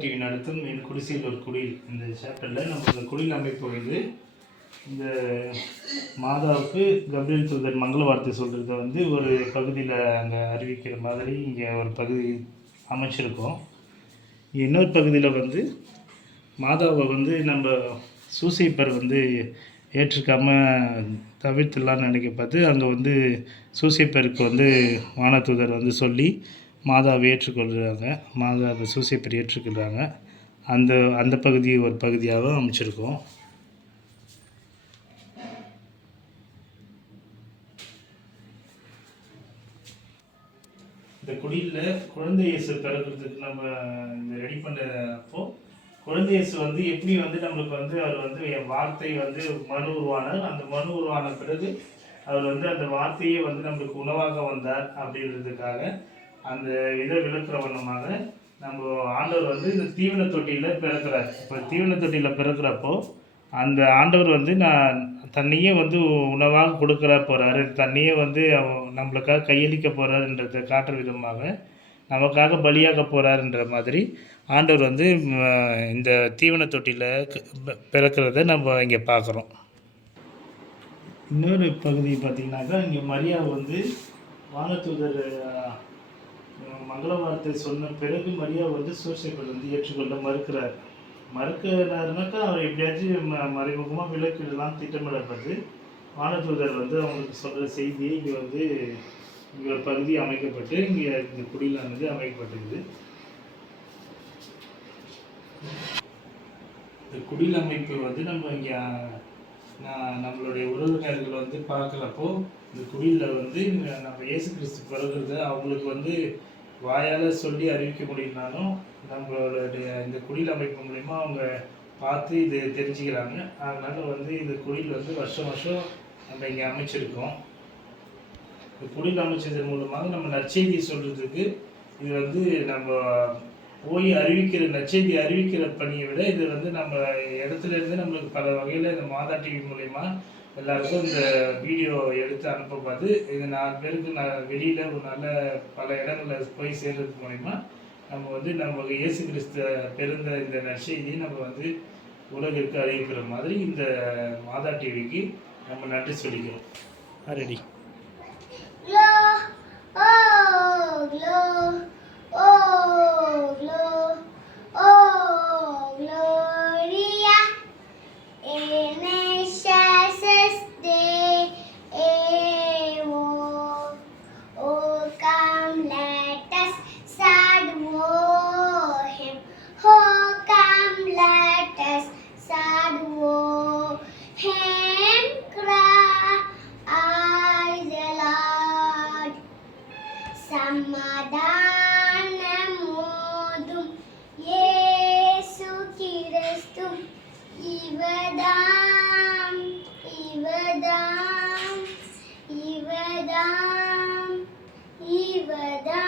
TV நடத்தும் என் குடிசையில் ஒரு குடில். இந்த சாப்டரில் நம்ம இந்த குடில் அமைப்பு வந்து இந்த மாதாவுக்கு கபிரியல் தூதர் மங்கள வார்த்தை சொல்கிறத வந்து ஒரு பகுதியில் அங்கே அறிவிக்கிற மாதிரி இங்கே ஒரு பகுதி அமைச்சிருக்கோம். இன்னொரு பகுதியில் வந்து மாதாவை வந்து நம்ம சூசைப்பர் வந்து ஏற்றுக்காம தவிர்த்துலான்னு நினைக்க பார்த்து அங்கே வந்து சூசைப்பருக்கு வந்து வானதூதர் வந்து சொல்லி மாதாவை ஏற்றுக்கொள்கிறாங்க. மாதாவை சூசைப்பர் ஏற்றுக்கொள்கிறாங்க அந்த அந்த பகுதியை ஒரு பகுதியாக அமைச்சிருக்கோம். இந்த குடியில் குழந்தை இயேசு பிறக்கிறதுக்கு நம்ம இந்த ரெடி பண்ண குழந்தை இயேசு வந்து எப்படி வந்து நம்மளுக்கு வந்து அவர் வந்து என் வார்த்தை வந்து மனு உருவானார். அந்த மனு உருவான பிறகு அவர் வந்து அந்த வார்த்தையே வந்து நம்மளுக்கு உணவாக வந்தார் அப்படின்றதுக்காக அந்த இதை விளக்குற வண்ணமாக நம்ம ஆண்டவர் வந்து இந்த தீவன தொட்டியில் பிறக்கிறார். இப்போ தீவன தொட்டியில் பிறக்கிறப்போ அந்த ஆண்டவர் வந்து நான் தன்னையே வந்து உணவாக கொடுக்குறா போகிறாரு தன்னையே வந்து அவ- நம்மளுக்காக கையளிக்க போகிறாருன்றதை காட்டுற விதமாக நமக்காக பலியாக போகிறாருன்ற மாதிரி ஆண்டவர் வந்து இந்த தீவன தொட்டியில் பிறக்கிறத நம்ம இங்கே பார்க்குறோம் இன்னொரு பகுதி பார்த்தீங்கன்னாக்கா இங்கே மரியா வந்து வானத்தூதர் மங்கள வார்த்தை சொன்ன பிறகு மரியா வந்து சூசைப்பட் வந்து ஏற்றுக்கொள்ள மறுக்கிறார். மறுக்கிறாருனாக்கா அவர் எப்படியாச்சும் ம மறைமுகமாக விளக்கிடலாம் திட்டமிடப்பட்டு வானதூதர் வந்து அவங்களுக்கு சொல்கிற செய்தியை இங்கே வந்து இங்கே ஒரு பகுதி அமைக்கப்பட்டு இங்கே இந்த குடிலானது அமைக்கப்பட்டிருக்குது இந்த குடில் அமைப்பு வந்து நம்ம இங்கே நம்மளுடைய உறவினர்கள் வந்து பார்க்குறப்போ இந்த குடியில் வந்து நம்ம இயேசு கிறிஸ்து பிறகுறது அவங்களுக்கு வந்து வாயால் சொல்லி அறிவிக்க முடியும்னாலும் நம்மளுடைய இந்த குடியில் அமைப்பு மூலிமா அவங்க பார்த்து இது தெரிஞ்சுக்கிறாங்க. அதனால் வந்து இந்த குடியில் வந்து வருஷம் வருஷம் நம்ம இங்கே அமைச்சிருக்கோம். இந்த குடியில் அமைச்சதன் மூலமாக நம்ம நற்செய்தி சொல்கிறதுக்கு இது வந்து நம்ம போய் அறிவிக்கிற நச்செய்தி அறிவிக்கிற பணியை விட இது வந்து நம்ம இடத்துல இருந்து நம்மளுக்கு பல வகையில் இந்த மாதா டிவி மூலயமா எல்லாருக்கும் இந்த வீடியோ எடுத்து அனுப்பப்பாது இது நாலு பேருக்கு நான் வெளியில் ஒரு நல்ல பல இடங்களில் போய் சேர்றது மூலயமா நம்ம வந்து நம்ம இயேசு கிறிஸ்து பிறந்த இந்த நற்செய்தியை நம்ம வந்து உலகிற்கு அறிவிக்கிற மாதிரி இந்த மாதா டிவிக்கு நம்ம நன்றி சொல்லிக்கிறோம். Ready. Oh, Oh, glo Gloria in a Jesus day. Come, let us sad him. Oh, come, let us sad him. Cry, the Lord. Samadhan. Ivadam, Ivadam, Ivadam, Ivadam.